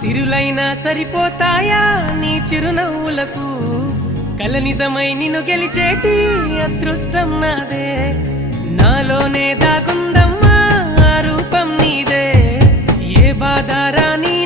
సిరులైనా సరిపోతాయా నీ చిరునవ్వులకు కల నిజమై నిన్ను గెలిచేటి అదృష్టం నాదే నాలోనే దాగుందమ్మా ఆ రూపం నీదే ఏ బాధ రాని